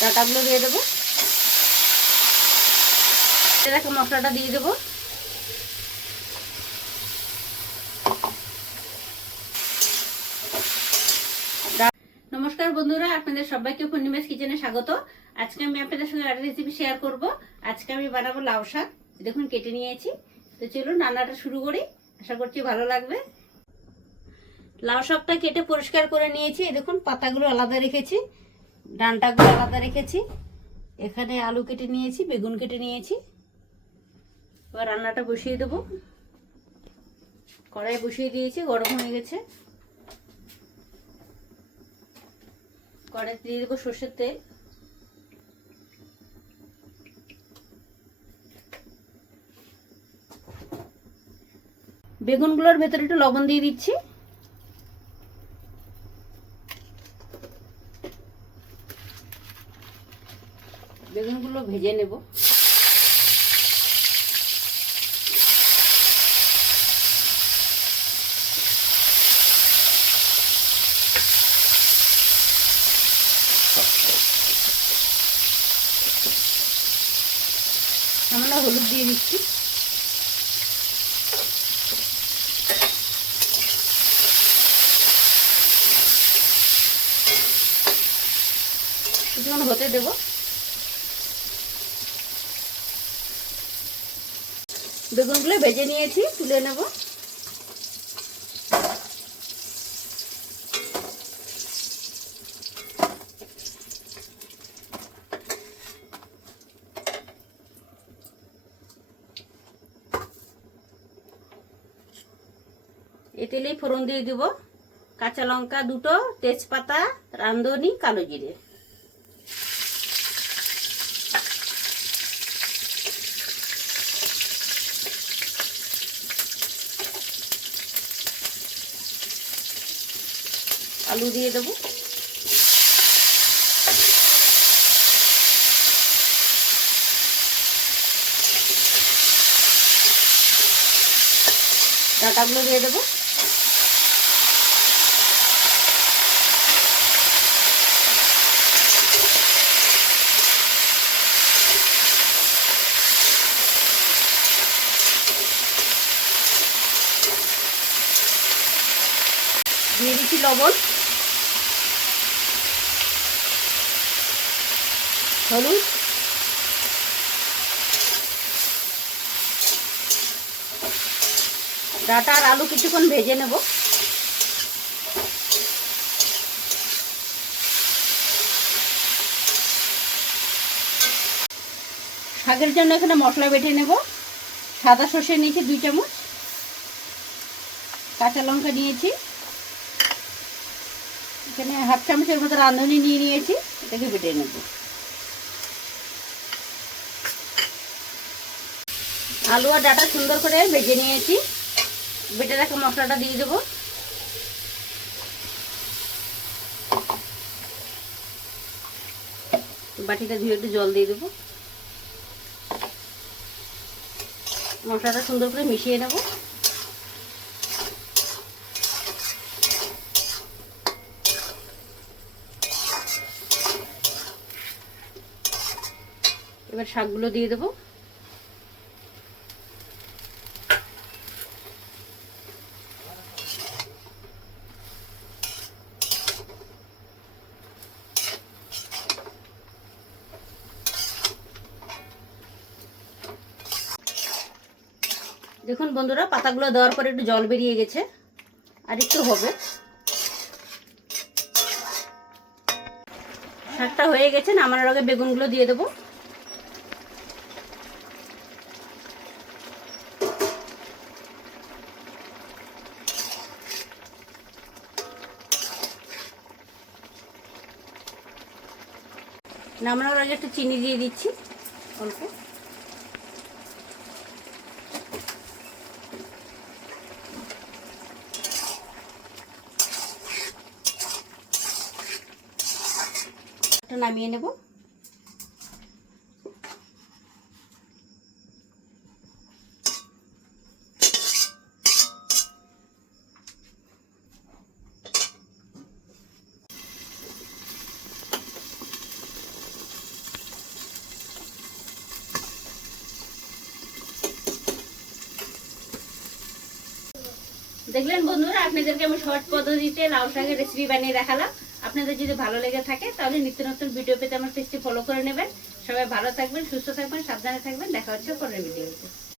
ডাঁটাগুলো দিয়ে দেবো। এরকম মশলাটা দিয়ে দেবো। নমস্কার বন্ধুরা, আপনাদের সবাইকে পূর্ণিমাস কিচেনে স্বাগত। আজকে আমি আপনাদের সঙ্গে একটা রেসিপি শেয়ার করব। আজকে আমি বানাবো লাউ শাক। দেখুন কেটে নিয়েছি। তো চলুন রান্নাটা শুরু করি, আশা করছি ভালো লাগবে। লাউ শাকটা কেটে পরিষ্কার করে নিয়েছি। দেখুন পাতাগুলো আলাদা রেখেছি, ডাঁটাগুলো আলাদা রেখেছি। এখানে আলু কেটে নিয়েছি, বেগুন কেটে নিয়েছি। এবার রান্নাটা বসিয়ে দেবো। কড়াই বসিয়ে দিয়েছি, গরম হয়ে গেছে। কড়াইতে দিয়ে দেবো সর্ষের তেল। বেগুনগুলোর ভেতরে একটু লবণ দিয়ে দিচ্ছি। বেগুনগুলো ভেজে নেব। সামান্য হলুদ দিয়ে দিচ্ছি। কিছুক্ষণ হতে দেব। বেগুনগুলো ভেজে নিয়েছি, তুলে নেব। এই তেলেই ফোড়ন দিয়ে দিব। কাঁচা লঙ্কা দুটো, তেজপাতা, রাঁধুনি, কালো জিরে। আলু দিয়ে দেবো। ডাঁটাগুলো দিয়ে দেবো। দিয়ে দিচ্ছি লবণ, হলুদ, ডাঁটা আর আলু কিছুক্ষণ ভেজে নেব। শাকের জন্য এখানে মশলা বেটে নেব। সাদা সর্ষে নিয়েছি 2 চামচ, কাঁচা লঙ্কা নিয়েছি, এখানে হাফ চামচের মতো রাঁধুনি নিয়ে নিয়েছি, এটাকে বেটে নেব। আলু আর ডাঁটা সুন্দর করে ভেজে নিয়েছি। বেটে রাখা মশলাটা দিয়ে দেবো। বাটিটা ধুয়ে একটু জল দিয়ে দেবো। মশলাটা সুন্দর করে মিশিয়ে নেব। এবার শাকগুলো দিয়ে দেবো। দেখুন বন্ধুরা, পাতাগুলো দেওয়ার পরে একটু জল বেরিয়ে গেছে, আর একটু হবে। শাকটা হয়ে গেছে, নামানোর আগে বেগুনগুলো দিয়ে দেবো। নামানোর আগে একটু চিনি দিয়ে দিচ্ছি অল্প। নামিয়ে নেব। দেখলেন বন্ধুরা, আপনাদেরকে আমি সহজ পদ্ধতিতে লাউ শাকের রেসিপি বানিয়ে দেখালাম। আপনাদের যদি ভালো লেগে থাকে তাহলে নিত্য নতুন ভিডিও পেতে আমার পেজটি ফলো করে নেবেন। সবাই ভালো থাকবেন, সুস্থ থাকবেন, সাবধানে থাকবেন। দেখা হচ্ছে পরের ভিডিওতে।